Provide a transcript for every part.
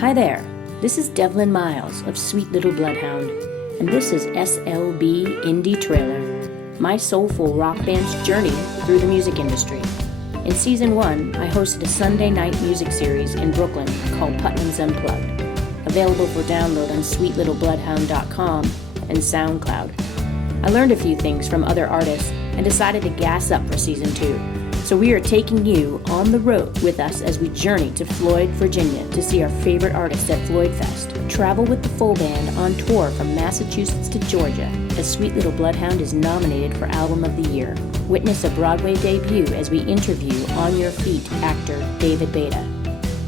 Hi there, this is Devlin Miles of Sweet Little Bloodhound, and this is SLB Indie Trailer, my soulful rock band's journey through the music industry. In Season 1, I hosted a Sunday night music series in Brooklyn called Putnam's Unplugged, available for download on sweetlittlebloodhound.com and SoundCloud. I learned a few things from other artists and decided to gas up for Season 2. So we are taking you on the road with us as we journey to Floyd, Virginia to see our favorite artists at Floyd Fest. Travel with the full band on tour from Massachusetts to Georgia as Sweet Little Bloodhound is nominated for Album of the Year. Witness a Broadway debut as we interview On Your Feet actor David Beta.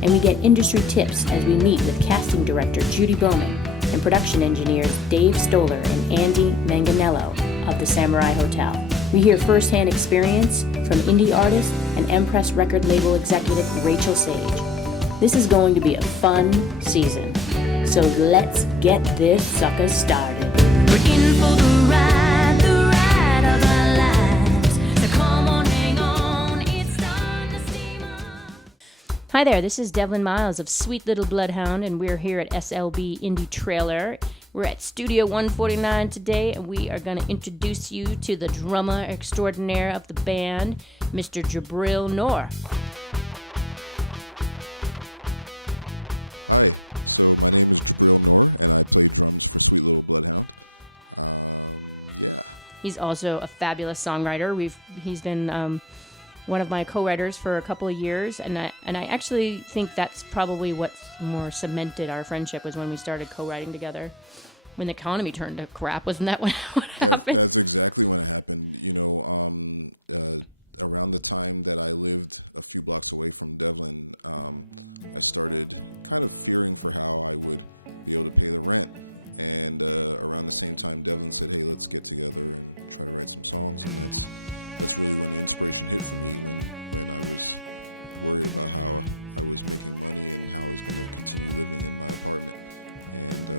And we get industry tips as we meet with casting director Judy Bowman and production engineers Dave Stoller and Andy Manganello of the Samurai Hotel. We hear firsthand experience from indie artist and Empress record label executive Rachel Sage. This is going to be a fun season. So let's get this sucker started. We're in for the ride of our lives. So come on, hang on, it's time to steam up. Hi there, this is Devlin Miles of Sweet Little Bloodhound, and we're here at SLB Indie Trailer. We're at Studio 149 today, and we are going to introduce you to the drummer extraordinaire of the band, Mr. Jibrail Nor. Hi, so my name is Jibrail Nor, and I play drums for Sweet Little Bloodhound. Yeah. He's also a fabulous songwriter. He's been one of my co-writers for a couple of years, and I actually think that's probably what more cemented our friendship was when we started co-writing together. When the economy turned to crap, wasn't that what happened? That's exactly when it happened. You know, around the time that I lived a few blocks away from Devlin, I started kind of fearing for how I would be able to pay the rent. And around the same time, Devlin said, "Hey, let's get together and try to write some songs." And that's really when the inspiration hit for me, when I was worried about how I was making money and how I was going to continue living in my apartment. And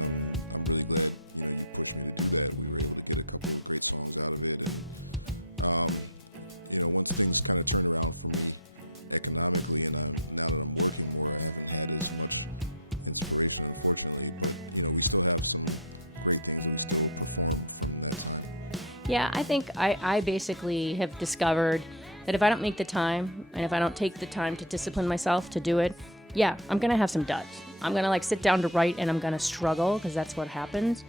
I'm really glad, you pushed me to do that. We were able to get a couple of great songs out of it. And, once things kind of turned around for me economically, and now that I'm working more, I haven't had as much inspiration, unfortunately. But, we still have some great things that we still perform from that time. Yeah, I think I basically have discovered that if I don't make the time, and if I don't take the time to discipline myself to do it, yeah, I'm going to have some duds. I'm going to sit down to write and I'm going to struggle because that's what happens.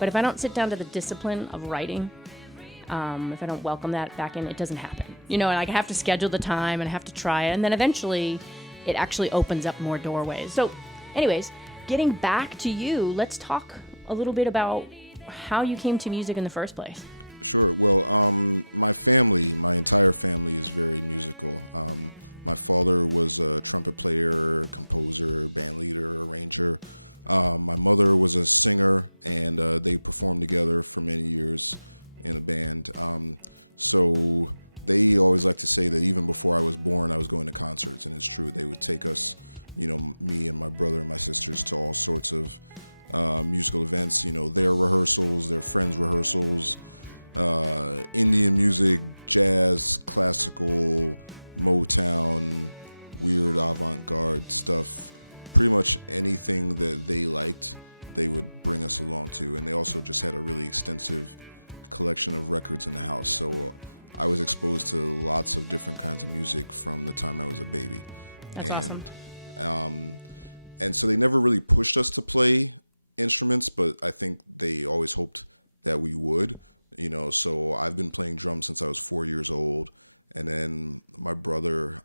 But if I don't sit down to the discipline of writing, if I don't welcome that back in, it doesn't happen. I have to schedule the time and I have to try it. And then eventually it actually opens up more doorways. So anyways, getting back to you, let's talk a little bit about how you came to music in the first place. Sure. Well, my entire family is very musical. My father was a trumpet player, composer, band leader, arranger. My mother was a singer, and they performed together for many years in a band. So they always like to say that even before I was born, I was going to concerts, and it's true. They would take us, me and my brother and my sisters, to all sorts of musical events, their rehearsals, their friends' rehearsals, Indian music, jazz, classical, Motown, weird avant-garde stuff. Pretty much anything that they liked, they would bring us along to. And they also just had a really extensive collection of records in the house. So I was exposed to lots of different kinds of music from the time I was a baby. That's awesome. And so they never really pushed us to play instruments, but I think they always hoped that we would. So I've been playing drums since I was 4 years old. And then my brother,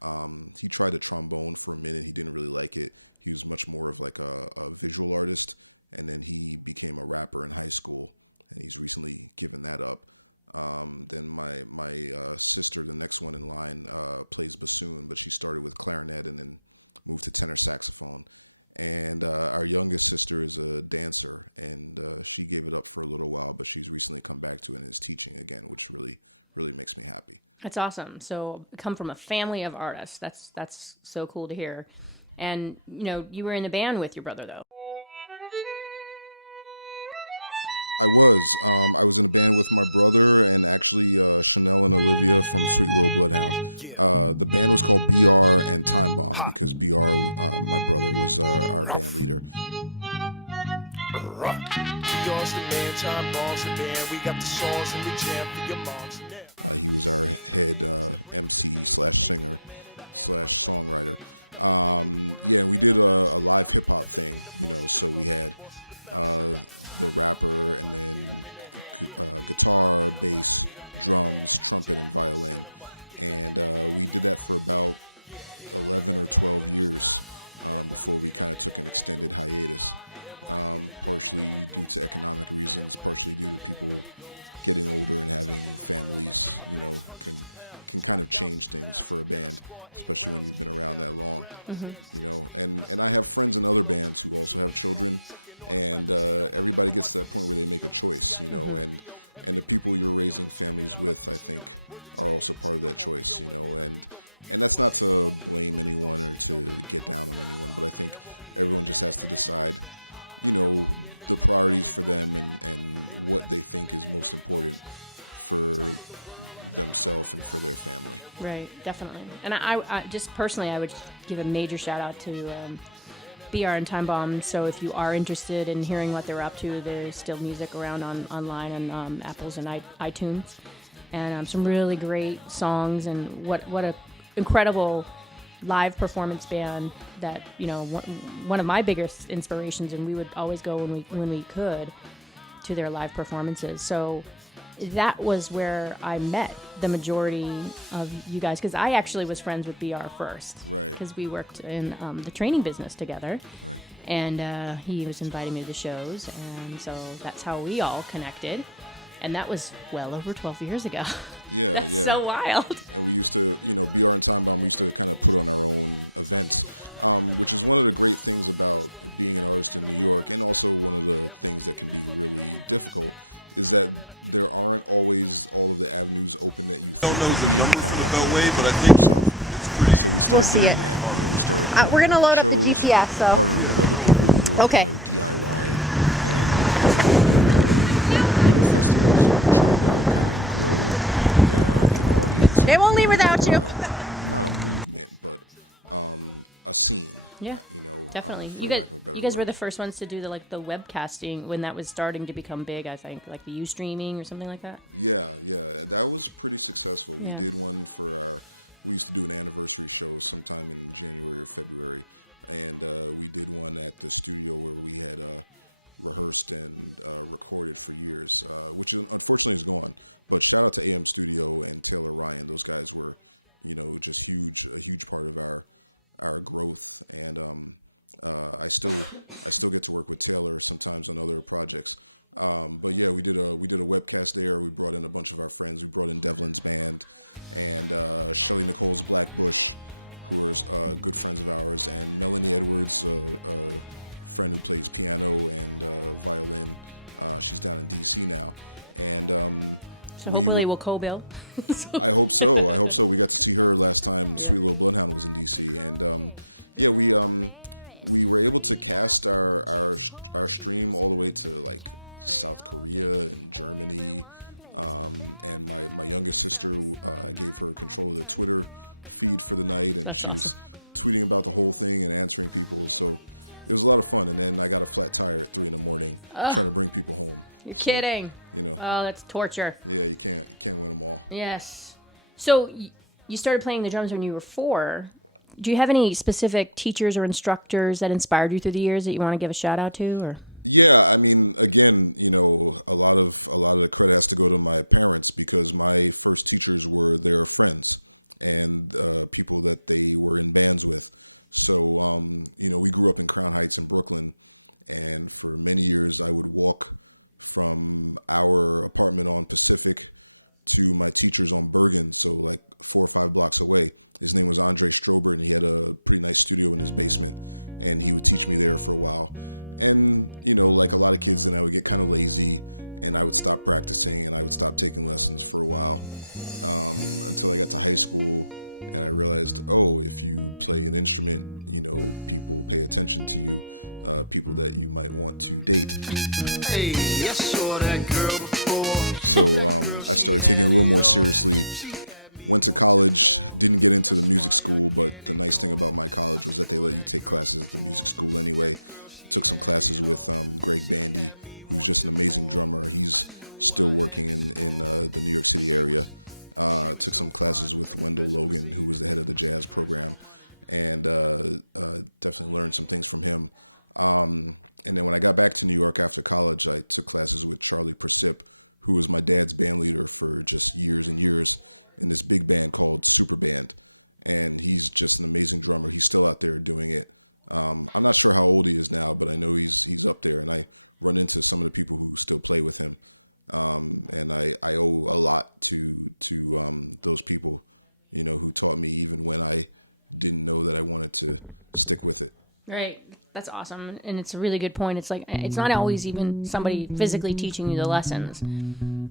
he tried the trombone for a minute. He didn't really like it. He was much more of like a visual artist. And then he became a rapper in high school, and he's recently given that up. Then my sister, the next one in line, plays bassoon, but she started with clarinet and then moved to tenor saxophone. And our youngest sister is a dancer, and she gave it up for a little while, but she's recently come back to it and is teaching again, which really, really makes me happy. That's awesome. So come from a family of artists. That's so cool to hear. And, you were in a band with your brother, though. I was in a band with my brother and actually Chanel and Olivia from Sweet Little Bloodhound. The band was called BR and Timebomb because BR, my brother, was our band leader. He was our head MC / singer / songwriter. And we did a live hip hop thing, so we had the rapper and then guitar, bass, drums, trumpet, and violin. And we did that for about 11 or 12 years before we kind of took an extended hiatus, partially due to economic reasons, partially due to people getting older and having families, can kind of change things for a band, especially when you've been around that long, and I have friends in other bands who also have children, and everybody gets to that point where they make a choice, and the people you're raising families with, I think, are also part of that choice, and that's not to blame anyone or to get down on anyone, but I think everyone just has to decide, the priorities for them and what they think is most important for themselves and for their family. Right, definitely. And I just personally, I would give a major shout out to BR and Timebomb. So if you are interested in hearing what they're up to, there's still music around online on Apple's and iTunes, and some really great songs. And what a incredible live performance band that one of my biggest inspirations, and we would always go when we could to their live performances. So that was where I met the majority of you guys, because I actually was friends with BR first, right? Because we worked in the training business together, right? And he was inviting me to the shows, and so that's how we all connected. And that was well over 12 years ago. Yeah, That's yeah. so wild. And we used to, BR and Timebomb, we used to kind of put on our own events, which is one of the great things about being an artist in New York, and also one of the things that can be really difficult, is that there aren't always all of the avenues open that you think. I don't know the numbers for the Beltway, but I think so we started We'll see doing it. that. We started We're going to load up the shows, GPS, so. partnering with other people who were Okay. kind of DIY and festivals, trying to kind of grow an audience. They won't leave without you. Not a movement, but a scene. Yeah, definitely. For You lack of a better guys were word. the first ones to do the webcasting when that was starting to become big. I think like the Ustreaming or something like that. Yeah, that was pretty successful. We Yeah. did one for we used to do an anniversary show sometime in January or February, and we did one at the studio where we had rehearsed and recorded for years, which unfortunately is gone. But shout out to AM Studio and Taylor Ryan. Those guys were, just a huge part of our growth, and I still get to work with Taylor sometimes on other projects. But yeah, we did a webcast there. We brought in a bunch of our friends. We brought in Devlin's band and Shelly Nicole's Blackbush, who are good friends of ours, and Melanie Edwards, a friend who plays piano and violin. She's down in DC now, and So hopefully we'll co-bill. I hope so. We got to see her last time Sweet Little Bloodhound was in DC, and we were able to cast our stream all the way to like South Korea and Germany, and my youngest sister, I gave her control of the Twitter feed for the night, and That's she was awesome. tweeting about the whole thing and answering people. So it was a lot of fun. And then I got a flat tire at 3 a.m. trying to bring people home. You're So, kidding. You know, Oh, that's torture. yeah, you can't win them all. Yes. So you started playing the drums when you were 4. Do you have any specific teachers or instructors that inspired you through the years that you want to give a shout out to? Or Yeah, I mean, again, a lot of the credit has to go to my parents, because my first teachers were their friends and people that they were in bands with. So, we grew up in Crown Heights in Brooklyn, and for many years I would walk from our apartment on Pacific to my teacher's on Bergen, so like 4 or 5 blocks away. His name was Andre Strober, and he had a pretty nice studio in his basement, and he would teach me there for a while. And, like a lot of kids, then I would get kind of lazy, and I would stop practicing, and I would stop taking lessons for a while, until I got to high school, and I realized, if you play an instrument, people pay attention to you, people that you might want to date. Hey, I saw that girl before. So I started taking it a little more seriously. Went to college, didn't get into the music school, but the nice thing about my college was that they let you take classes at the music school anyway. Took some classes with Greg Bandy, who's just an amazing drummer. He's still working in the New York City area. Took some classes with Wendell Logan, who was the head of the jazz program, and definitely learned some things from him. And then when I got back to New York after college, I took classes with Charlie Persip, who was my dad's band leader for just years and years in this big band called Super Band. And he's just an amazing drummer. He's still out there doing it. I'm not sure how old he is now, but I know he's up there, and I run into some of the people who still play with him. And I owe a lot to those people, who taught me even when I didn't know that I wanted to stick with it. Right. That's awesome. And it's a really good point. It's like, it's not always even somebody physically teaching you the lessons.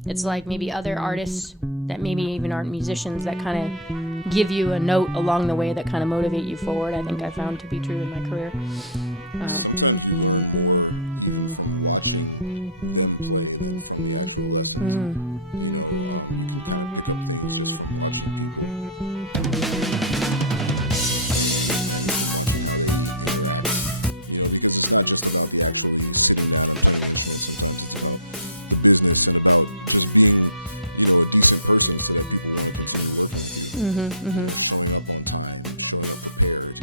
It's like maybe other artists that maybe even aren't musicians that kind of give you a note along the way that kind of motivate you forward. I think I found to be true in my career. Sometimes you learn more even from watching them play than from the actual lessons. You can kind of pick up things just from watching people and from watching how they interact. Because it's not just about the actually sitting down and playing the instrument. Sometimes it's about the business and about just being, a decent person so that people want to continue working with you. Showing up on time, showing up prepared.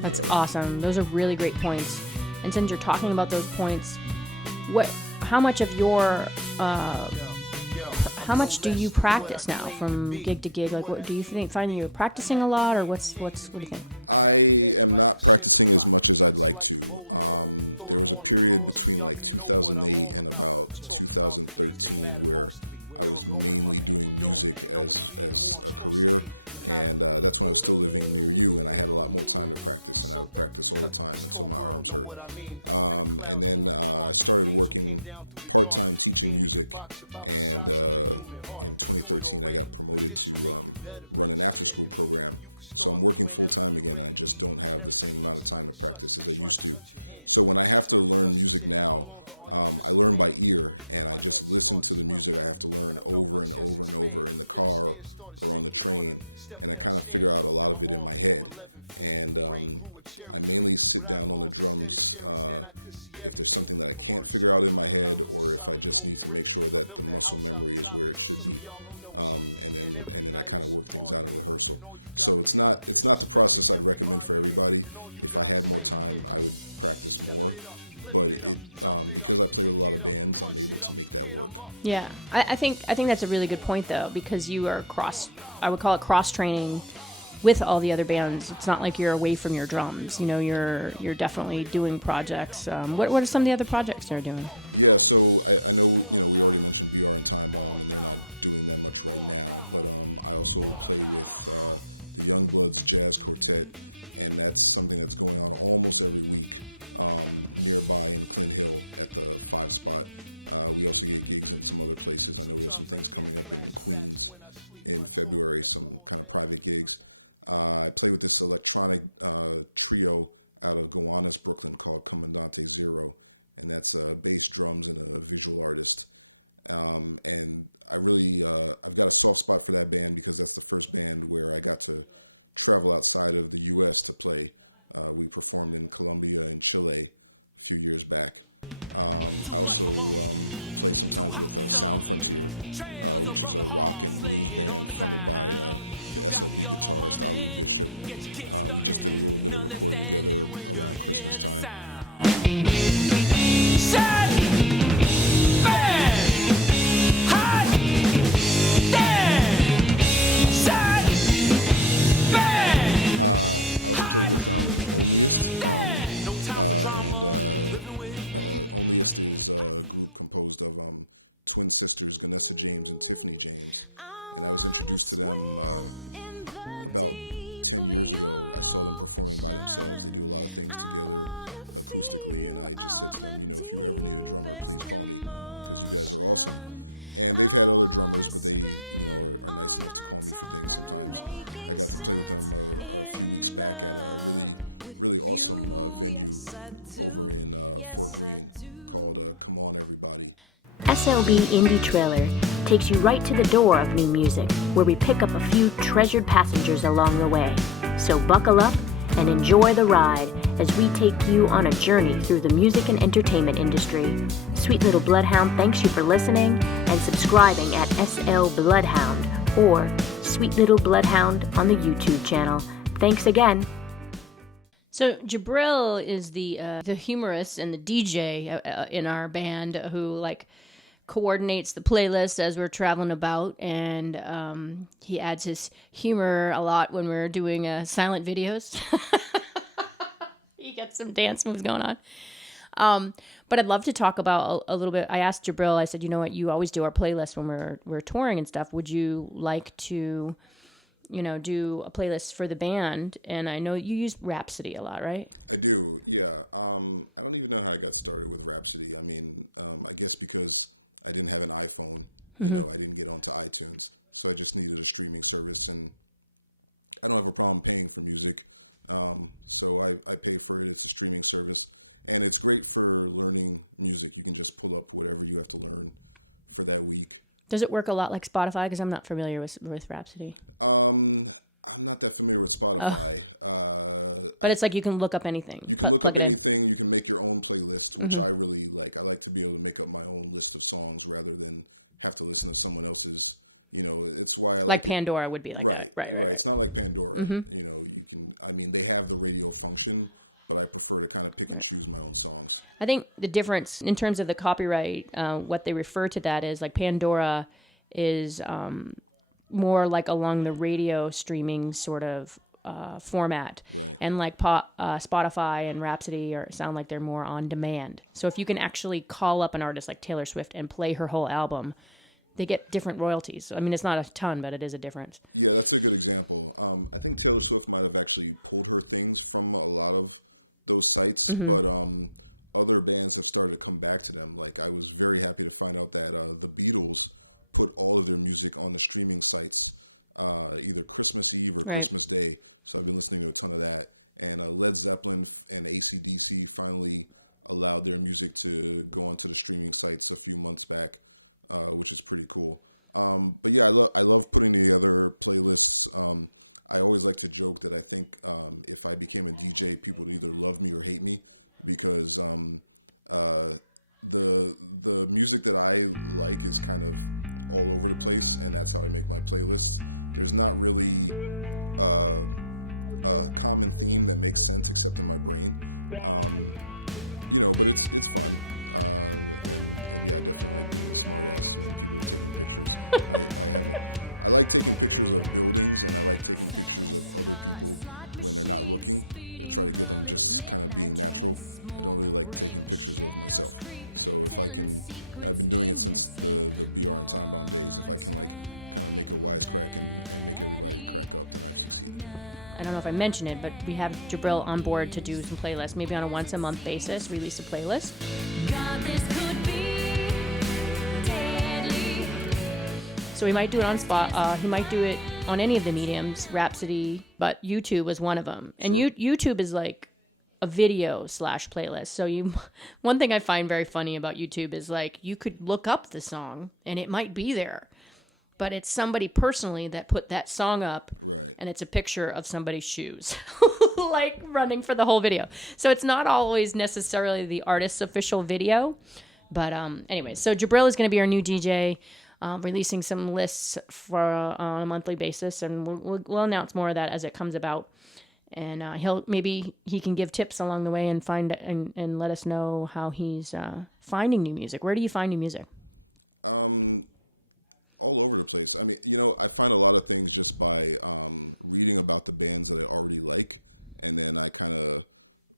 That's awesome. Those are really great points. And since you're talking about those points, how much of your how much do you practice now from gig to gig? Like, what do you find you're practicing a lot, or what do you think? I am not practicing as much as I'd like to. There was a period between like 2008 and about 2013 where I was mainly doing music as a career, and that's when I was still living near you, and I had a lot more time to practice, and I would practice all the time until my arms hurt. And then I started working part-time teaching music, and in 2013 I got promoted to run an after-school program. So I'm working full-time again, and I just don't have the same amount of time to practice as I used to. So when I have to learn music now, I learn by ear, and I just listen to the music I have to learn over and over and over in the car or on the train, and I kind of figure out a lot of it in my head. And I mainly sit down on the drums if there's something that I can't figure out in my head, or if I just need to make sure that the muscle memory is where it should be. And then I kind of work things out in rehearsal. So it's not the process I'd recommend for everybody. If I had more time, I would practice more. But because I play with a lot of bands, I'm able to make that work. Yeah, I think that's a really good point though, because you are I would call it cross training with all the other bands. It's not like you're away from your drums. You're definitely doing projects. What are some of the other projects they're doing? Yeah, so I know we already mentioned BR and Timebomb, and they're not doing that much right now. But I also play with the Youngbloods Jazz Quartet, and that's something that's going on almost every week nearby in Clint Hill at the 5 spot. We also get gigs in some other places. I know we have some things coming up in Queens in February, some kind of private gigs. I play with this electronic trio out of Gowanus, Brooklyn, called Comandante Zero, and that's bass, drums, and a visual artist. And I really, I've got a soft spot for that band because that's the first band where I got to travel outside of the U.S. to play. We performed in Colombia and Chile a few years back. I also play sometimes with Sound Frontier, which is a rock and blues band fronted by the SLB guitarist Ali Bishop. We just did a little bit of recording together around Christmas time. I also played with Onliest, and Onliest is a group composed of twin sisters, Ganessa James and Tiffany James, and I was introduced to them about 10 years ago. I saw them performing by themselves. They do a lot of things together acoustically, and I just said to them, if you ever need a drummer, please call me, because you guys are awesome. And they've had other drummers, but they, are nice enough to call me for things sometimes. I got to play with them a few weeks back at a really really awesome venue over in Fort Greene called Come On Everybody. SLB Indie Trailer takes you right to the door of new music, where we pick up a few treasured passengers along the way. So buckle up and enjoy the ride as we take you on a journey through the music and entertainment industry. Sweet Little Bloodhound thanks you for listening and subscribing at SL Bloodhound or Sweet Little Bloodhound on the YouTube channel. Thanks again. So Jibrail is the humorist and the DJ in our band who coordinates the playlist as we're traveling about, and he adds his humor a lot when we're doing silent videos. He gets some dance moves going on. But I'd love to talk about a little bit. I asked Jibrail, I said, you know what, you always do our playlist when we're touring and stuff. Would you like to, do a playlist for the band? And I know you use Rhapsody a lot, right? I do, yeah. I don't even know how I got started with Rhapsody. I mean, I guess because I didn't have an iPhone, I didn't get onto iTunes. So I just needed a streaming service, and I don't have a problem paying for music. So I pay for it. It's a streaming service, and it's great for learning music. You can just pull up whatever you have to learn for that week. Does it work a lot like Spotify? Because I'm not familiar with Rhapsody. I'm not that familiar with Spotify. But it's like you can look up anything. You can look up anything. You can make your own playlist, which I really like. I like to be able to make up my own list of songs rather than have to listen to someone else's. It's why I like Pandora would be like right, that. Right. It's not like Pandora. You can. I mean, they have the radio function, but I prefer to kind of pick and choose my own songs. I think the difference in terms of the copyright, what they refer to that is like Pandora is more like along the radio streaming sort of format. Right. And like Spotify and Rhapsody sound like they're more on demand. So if you can actually call up an artist like Taylor Swift and play her whole album, they get different royalties. I mean, it's not a ton, but it is a difference. Yeah, that's a good example. I think Taylor Swift might have actually pulled her things from a lot of those sites, but other bands have started to come back to them. Like, I was very happy to find out that the Beatles put all of their music on the streaming sites, either Christmas Eve or Christmas Day. So I've been listening to a ton of that. And Led Zeppelin and AC/DC finally allowed their music to go onto the streaming sites a few months back, which is pretty cool. But yeah, I love putting together playlists. I always like to joke that I think if I became a DJ, people would either love me or hate me, because the music that I like is kind of all over the place, and that's how I make my playlists. There's not really a common theme that makes sense except in my brain, but it's fun. And yeah, I definitely like being a smartass when people are taking pictures. I like taking pictures of buildings, and I like taking pictures of other people when they're not looking. I try to get them just kind of being natural. I don't really like taking pictures of myself. So if I can, I've been doing it since the BR and Timebomb days. If I can kind of make a wisecrack and make everybody crack up, then I've succeeded. I don't know if I mentioned it, but we have Jibrail on board to do some playlists, maybe on a once-a-month basis, release a playlist. God, this could be deadly. So he might do it on Spot. He might do it on any of the mediums, Rhapsody, but YouTube was one of them. And Sure. YouTube is like a video / playlist. So one thing I find very funny about YouTube is like you could look up the song and it might be there, but it's somebody personally that put that song up, Right. and it's a picture of somebody's shoes, like running for the whole video. So it's not always necessarily the artist's official video, but anyway. So Jibrail is going to be our new DJ, releasing some lists on a monthly basis, and we'll announce more of that as it comes about. And maybe he can give tips along the way and find and let us know how he's finding new music. Where do you find new music? All over the place. I mean, I find a lot of things just by reading about the bands that I already like, and then I kind of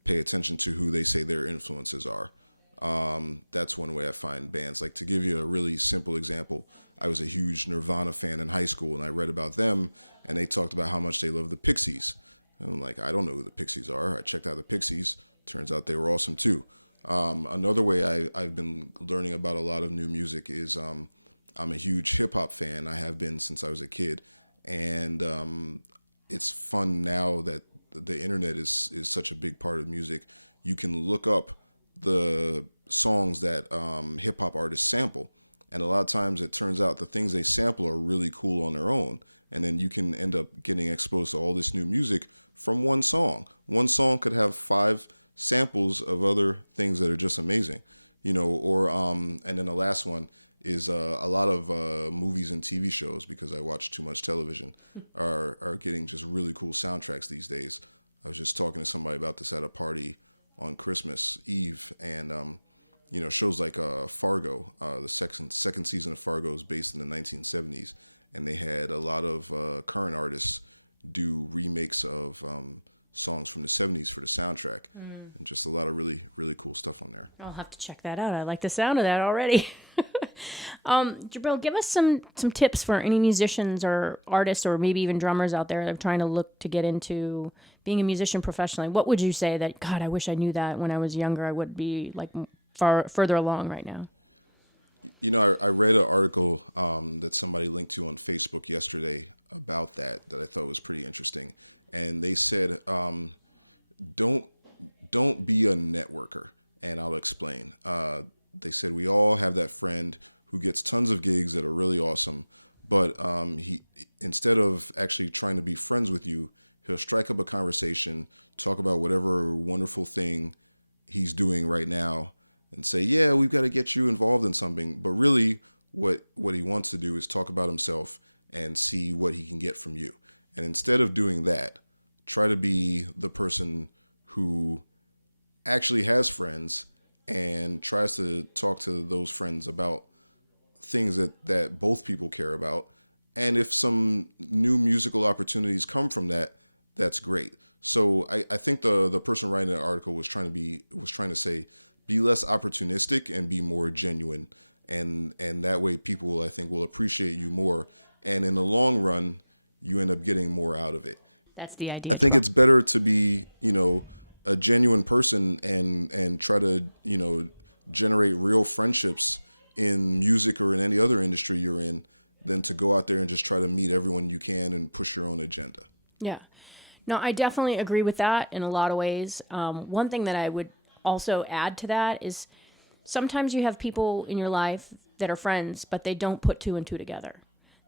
pay attention to who they say their influences are. That's one way I find bands. Like, to give you a really simple example, I was a huge Nirvana fan in high school, and I read about them, and they talked about how much they love the Pixies. And I'm like, I don't know who the Pixies are. I checked out the Pixies. Turns out they were awesome too. Another way I've been learning about a lot of new music is I'm a huge hip hop fan. I have been since I was a kid, and it's fun now that the internet is such a big part of music. You can look up the songs that hip hop artists sample, and a lot of times it turns out the things they sample are really cool on their own, and then you can end up getting exposed to all this new music from one song. One song could have 5 samples of other things that are just amazing, or and then the last one is a lot of movies and TV shows, because I watch too much television, are getting just really cool soundtracks these days. I was just talking to somebody about this at a party on Christmas Eve, and shows like Fargo, the second season of Fargo is based in the 1970s, and they had a lot of current artists do remakes of songs from the 70s for the soundtrack, and just a lot of really, really cool stuff on there. I'll have to check that out. I like the sound of that already. Jibrail, give us some tips for any musicians or artists or maybe even drummers out there that are trying to look to get into being a musician professionally. What would you say that, God, I wish I knew that when I was younger, I would be like further along right now? I read an article that somebody linked to on Facebook yesterday about that I thought was pretty interesting. And they said, don't be a networker. And I'll explain. They said we all have that friend who gets tons of gigs that are really awesome, but he, instead of actually trying to be friends with you, he'll strike up a conversation, talk about whatever wonderful thing he's doing right now, and say, yeah, we've got to get you involved in something. But really what he wants to do is talk about himself and see what he can get from you. And instead of doing that, try to be the person who actually has friends and tries to talk to those friends about things that both people care about. And if some new musical opportunities come from that, that's great. So I think the person writing the article was trying to say, be less opportunistic and be more genuine. And that way people, I think, will appreciate you more. And in the long run, you end up getting more out of it. That's the idea. I think it's better to be, a genuine person and try to, generate real friendships in music or in any other industry you're in than to go out there and just try to meet everyone you can and push your own agenda. Yeah. No, I definitely agree with that in a lot of ways. One thing that I would also add to that is sometimes you have people in your life that are friends, but they don't put 2 and 2 together.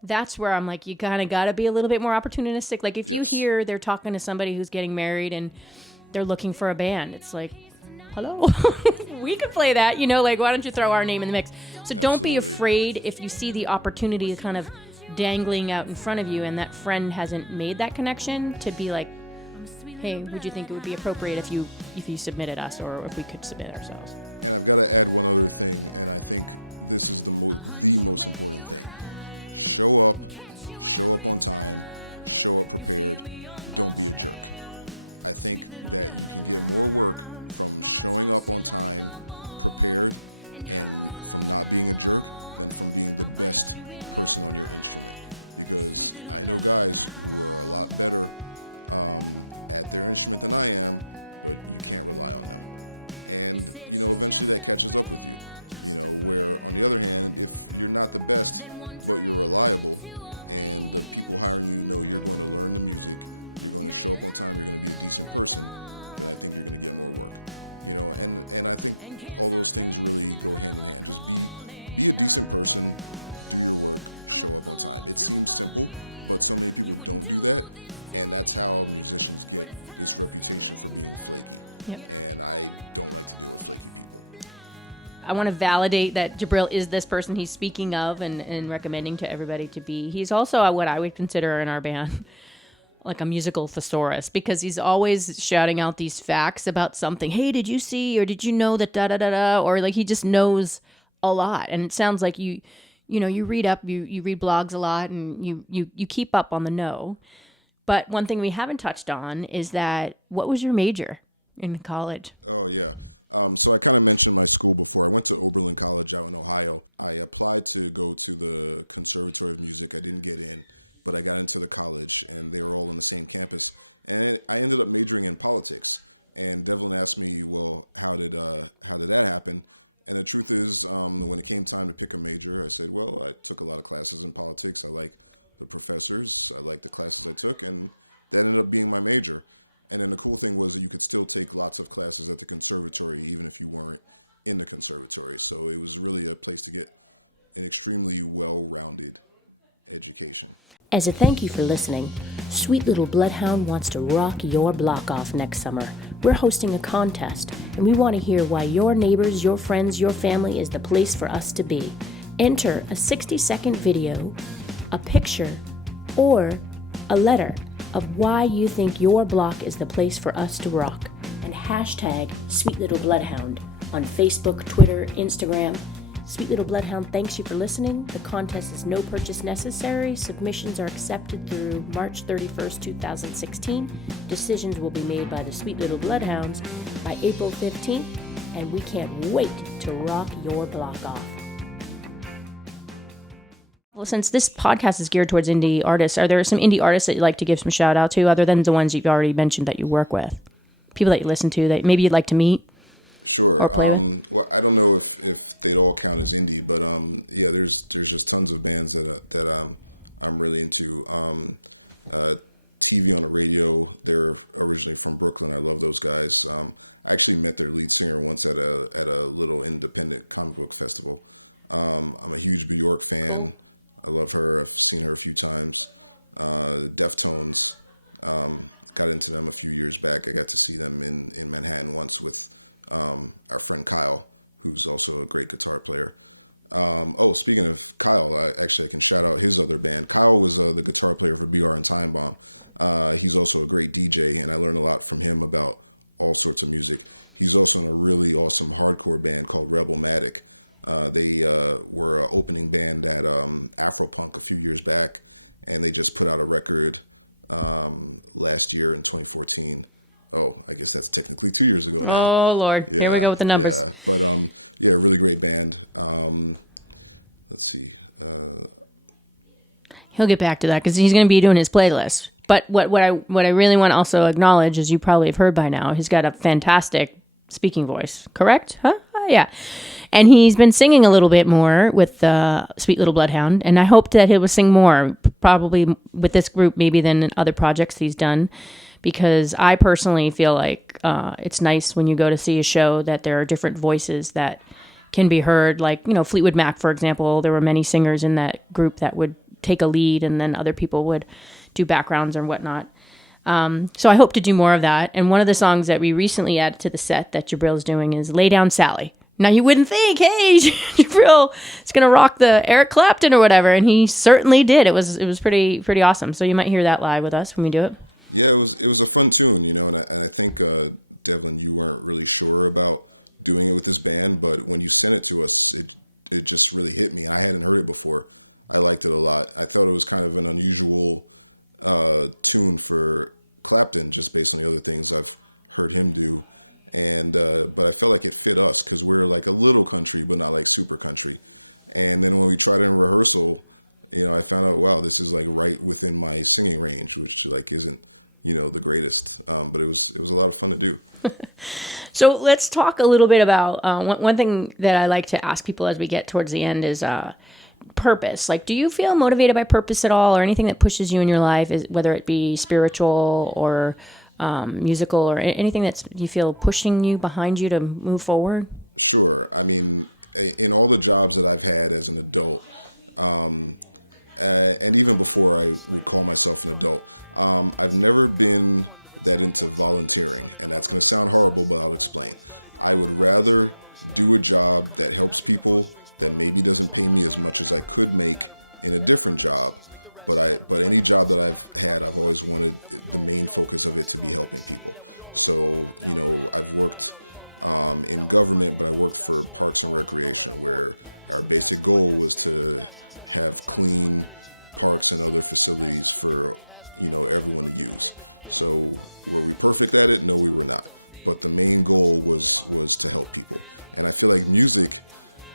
That's where I'm like, you kind of got to be a little bit more opportunistic. Like if you hear they're talking to somebody who's getting married and they're looking for a band, it's like, hello, we could play that, like, why don't you throw our name in the mix? So don't be afraid if you see the opportunity kind of dangling out in front of you and that friend hasn't made that connection, to be like, hey, would you think it would be appropriate if you submitted us, or if we could submit ourselves? And I've got to add one other thing, and I think this is the most important thing. Show up on time, show up prepared, don't be a jerk. I think that you can get more work from showing up on time, prepared, and from not being a jerk than from being the best person on your instrument. Because I know guys who are a lot better at their instrument than I am, but you can't rely on them. And, eventually that catches up with you. Where on the other hand, if you're not the best, but you're reliable, and the people hiring you know you're going to learn the music, you're going to show up on time, you're going to be a decent person, then I think you're going to get more work. And I think all those things really go hand in hand. Just be a decent person, do your work, show up on time. It seems simple, but so many people don't do that, and that's how musicians get this reputation for being flaky. Yep. And I don't like to deal with flaky people. I want to validate that Jibrail is this person he's speaking of and recommending to everybody to be. He's also what I would consider in our band like a musical thesaurus, because he's always shouting out these facts about something. Hey, did you see, or did you know that da-da-da-da? Or like he just knows a lot. And it sounds like you read up, you read blogs a lot, and you keep up on the know. But one thing we haven't touched on is that, what was your major in college? Oh, yeah. So I kind of mentioned my school before. I went to Oberlin College out in Ohio. I applied to go to the Conservatory of Music. I didn't get in, but I got into the college, and they were all on the same campus. And I ended up majoring in politics. And Devlin asked me, well, how did that happen? And the truth is, when it came time to pick a major, I said, well, I took a lot of classes in politics. I like the professors. I like the classes I took, and that ended up being my major. And then the cool thing was that you could still take lots of classes at the conservatory, even if you weren't in the conservatory. So it was really a place to get an extremely well-rounded education. As a thank you for listening, Sweet Little Bloodhound wants to rock your block off next summer. We're hosting a contest, and we want to hear why your neighbors, your friends, your family is the place for us to be. Enter a 60-second video, a picture, or a letter of why you think your block is the place for us to rock, and hashtag Sweet Little Bloodhound on Facebook, Twitter, Instagram. Sweet Little Bloodhound thanks you for listening. The contest is no purchase necessary. Submissions are accepted through March 31st, 2016. Decisions will be made by the Sweet Little Bloodhounds by April 15th, and we can't wait to rock your block off. Well, since this podcast is geared towards indie artists, are there some indie artists that you'd like to give some shout out to, other than the ones you've already mentioned that you work with? People that you listen to that maybe you'd like to meet? Sure. Well, I don't know if they'd all count as indie, but yeah, there's just tons of bands that I'm really into. TV on the Radio, they're originally from Brooklyn. I love those guys. I actually met their lead singer once at a little independent comic book festival. I'm a huge Bjork fan. I love her. I've seen her a few times. The Deftones, got into them a few years back. I got to see them in Manhattan once with our friend Kyle, who's also a great guitar player. Speaking of Kyle, I can shout out his other band. Kyle was the guitar player for BR and Timebomb. He's also a great DJ, and I learned a lot from him about all sorts of music. He's also in a really awesome hardcore band called Rebelmatic. They were an opening band at Afropunk a few years back, and they just put out a record last year in 2014. Oh, I guess that's technically 2 years ago now. Oh, Lord. Yeah, Here we go with the numbers. Yeah, but yeah, really great band. Let's see. He'll get back to that because he's going to be doing his playlist. But what I really want to also acknowledge, as you probably have heard by now, he's got a fantastic speaking voice. Correct? Huh? Yeah. And he's been singing a little bit more with Sweet Little Bloodhound, and I hope that he will sing more, probably with this group maybe than in other projects he's done. Because I personally feel like it's nice when you go to see a show that there are different voices that can be heard. Like, Fleetwood Mac, for example, there were many singers in that group that would take a lead and then other people would do backgrounds and whatnot. So I hope to do more of that. And one of the songs that we recently added to the set that Jibril's doing is Lay Down Sally. Now, you wouldn't think, hey, Jibril is going to rock the Eric Clapton or whatever, and he certainly did. It was pretty awesome. So you might hear that live with us when we do it. Yeah, it was a fun tune, and I think Devlin, you weren't really sure about doing it with this band, but when you sent it to us, it just really hit me. I hadn't heard it before. I liked it a lot. I thought it was kind of an unusual tune for Clapton, just based on the other things I've heard him do, and but I felt like it fit us because we're like a little country, but not like super country. And then when we tried it in rehearsal, I found out, wow, this is like right within my singing range, which like isn't the greatest, but it was a lot of fun to do. So let's talk a little bit about one thing that I like to ask people as we get towards the end is purpose. Like, do you feel motivated by purpose at all, or anything that pushes you in your life, whether it be spiritual or musical, or anything that you feel pushing you behind you to move forward? Sure. I mean, in all the jobs that I've had as an adult, and even before I would call myself an adult, I've never been that into volunteering. And that's going to sound horrible, but I'll explain. I would rather do a job that helps people that maybe doesn't pay me as much as I could make in a different job. But any job that I've had, I've always wanted the main focus of it to be helping people. So, I've worked in government, but I worked for Parks and Recreation, where our basic goal was to have clean parks and other facilities for everyone to use. So were we perfect at it? No, we were not. But the main goal was to help people. And I feel like music,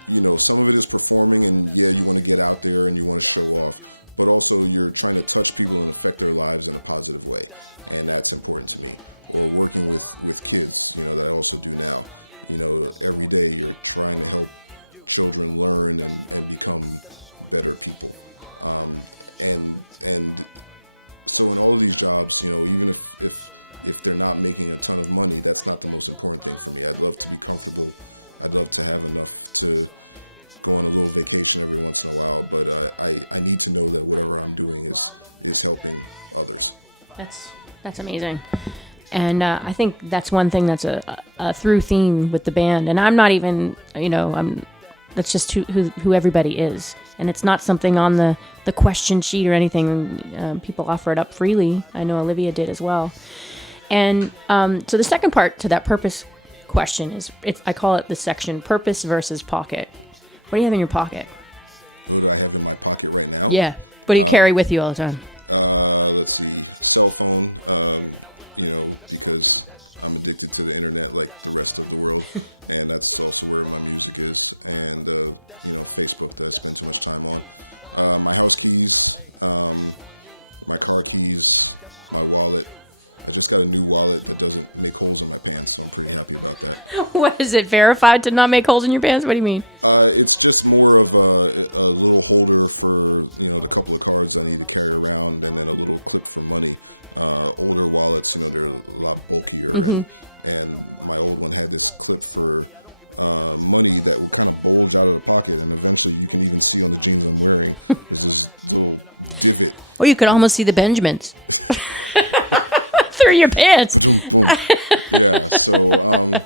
some of it is performing, and yeah, you want to get out there and you want to show off, but also you're trying to touch people and affect their lives in a positive way, and that's important to me. Or working with kids, that I also do now. Every day you're trying to help children learn and become better people. And so in all of these jobs, even if if they're not making a ton of money, that's not the most important thing for me. I'd love to be comfortable. I'd love to have enough to go on a little vacation every once in a while, but I need to know that whatever I'm doing is helping others. That's amazing. And I think that's one thing that's a through theme with the band. And I'm not even, that's just who everybody is. And it's not something on the question sheet or anything. People offer it up freely. I know Olivia did as well. And so the second part to that purpose question is, I call it the section purpose versus pocket. What do you have in your pocket? What do I have in my pocket right now? Yeah. What do you carry with you all the time? Let's see, cell phone, because I'm addicted to the internet like the rest of the world. And that's also where my music is. And, Facebook that I spend too much time on. My house keys, my car keys, my wallet. I just got a new wallet that doesn't make holes in my pants, so I'm pretty happy about that. What is it, verified to not make holes in your pants? What do you mean? It's just more of a little holder for, the couple of cards I need to carry around, and then a little clip for money. Older wallets, they're a lot bulkier, and my old one had this clip for money that would kind of bulge out of the pocket, and eventually you can even see on the jeans I'm wearing, there's this little divot. Or you could almost see the Benjamins. Through your pants. Boom, boom. Yeah, so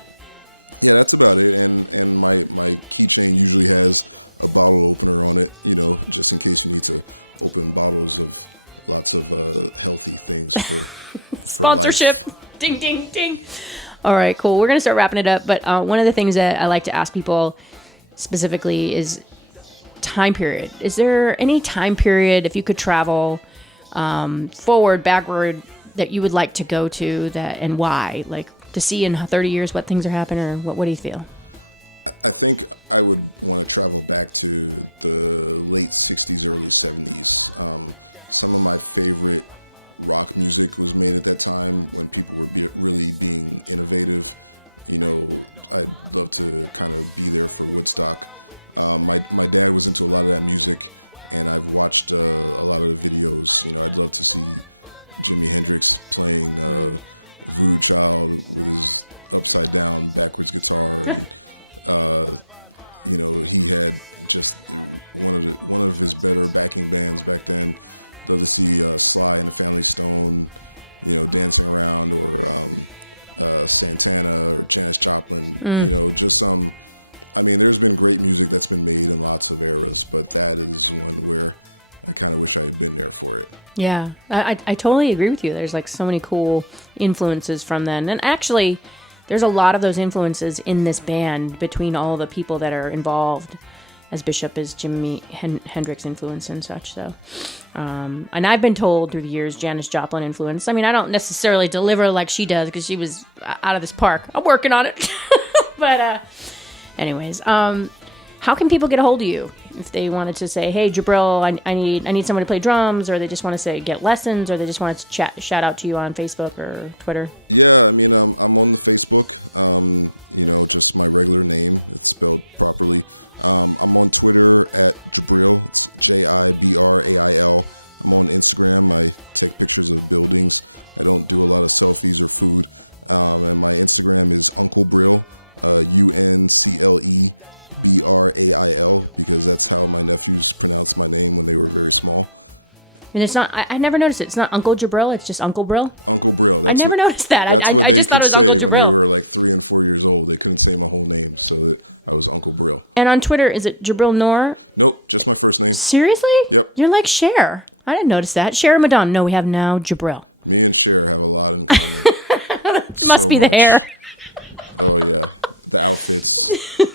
that's about it. And my keychain usually has a bottle opener on it, just in case you need to open bottles of lots of healthy things for Sponsorship. life. Ding, ding, ding. All right, cool. We're going to start wrapping it up. But one of the things that I like to ask people specifically is time period. Is there any time period, if you could travel forward, backward, that you would like to go to, and why? Like, to see in 30 years what things are happening, or what do you feel? I think I would want to travel back to the late 60s, early 70s. Some of my favorite rock music was made at that time when people were really being innovative. I'd love to kind of be there for Woodstock. My dad was into a lot of that music, and I've watched a lot of the videos. I'd love to see Jimi Hendrix playing Voodoo Child with his upside down backwards guitar, and he had just one of his better backing bands back then. Love to see Sly and the Family Stone, dancing around, or Santana or Janis Joplin. There's been great music that's been made in lots of eras, but that is one where I kind of wish I had been there for it. Yeah, I totally agree with you. There's like so many cool influences from then. And actually, there's a lot of those influences in this band between all the people that are involved, as Bishop is Jimi Hendrix influence and such. So, and I've been told through the years, Janis Joplin influence. I don't necessarily deliver like she does because she was out of this park. I'm working on it. But anyways, how can people get a hold of you if they wanted to say, "Hey, Jibrail, I need someone to play drums," or they just want to say get lessons, or they just want to shout out to you on Facebook or Twitter? Yeah, I'm on the Facebook. Just my regular name. It's spelled properly. I'm on Twitter at Jibrail. It's Jibrail. I'm on Instagram. I take pictures of buildings. I don't do a lot of selfies or food. And my Instagram is Uncle Brill, UNCLEBRAIL, because that's how my nephews pronounced my name when they were very small. And it's not, I never noticed it. It's not Uncle Jibrail, it's just Uncle Brill. Uncle Brill. I never noticed that. That's what I they just thought could it was say Uncle when they Jibrail. were like 3 and 4 years old. They couldn't say my whole name, so I was Uncle Brill. And on Twitter, is it Jibrail Nor? Nope, just my first name. Seriously? Yep. You're like Cher. I didn't notice that. Cher and Madonna. No, we have now Jibrail. Me and Cher have a lot in common. Must be much. the hair. Oh, yeah. The outfits,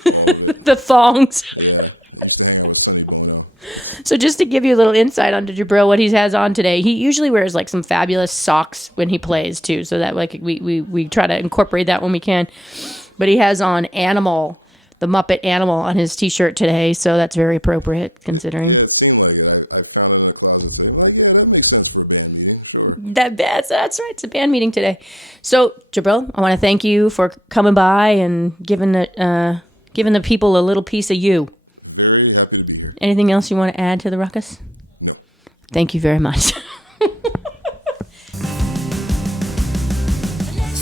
all of it. The thongs. Yeah. I used to hang out with Sonny Bono. So just to give you a little insight onto Jibrail, what he has on today, he usually wears like some fabulous socks when he plays too. So that like we try to incorporate that when we can. But he has on Animal, the Muppet Animal on his t-shirt today. So that's very appropriate considering. It seemed like it. I found it in a closet today. I'm like, yeah, that makes sense for a band meeting. Sure. That's right. It's a band meeting today. So Jibrail, I want to thank you for coming by and giving the people a little piece of you. Very happy to be here. Anything else you want to add to the ruckus? No. Thank you very much.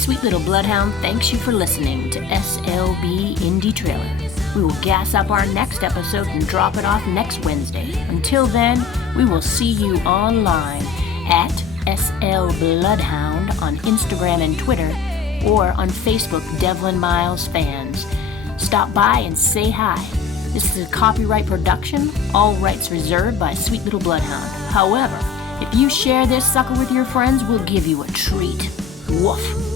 Sweet Little Bloodhound thanks you for listening to SLB Indie Trailer. We will gas up our next episode and drop it off next Wednesday. Until then, we will see you online at SL Bloodhound on Instagram and Twitter, or on Facebook, Devlin Miles Fans. Stop by and say hi. This is a copyright production, all rights reserved by Sweet Little Bloodhound. However, if you share this sucker with your friends, we'll give you a treat. Woof.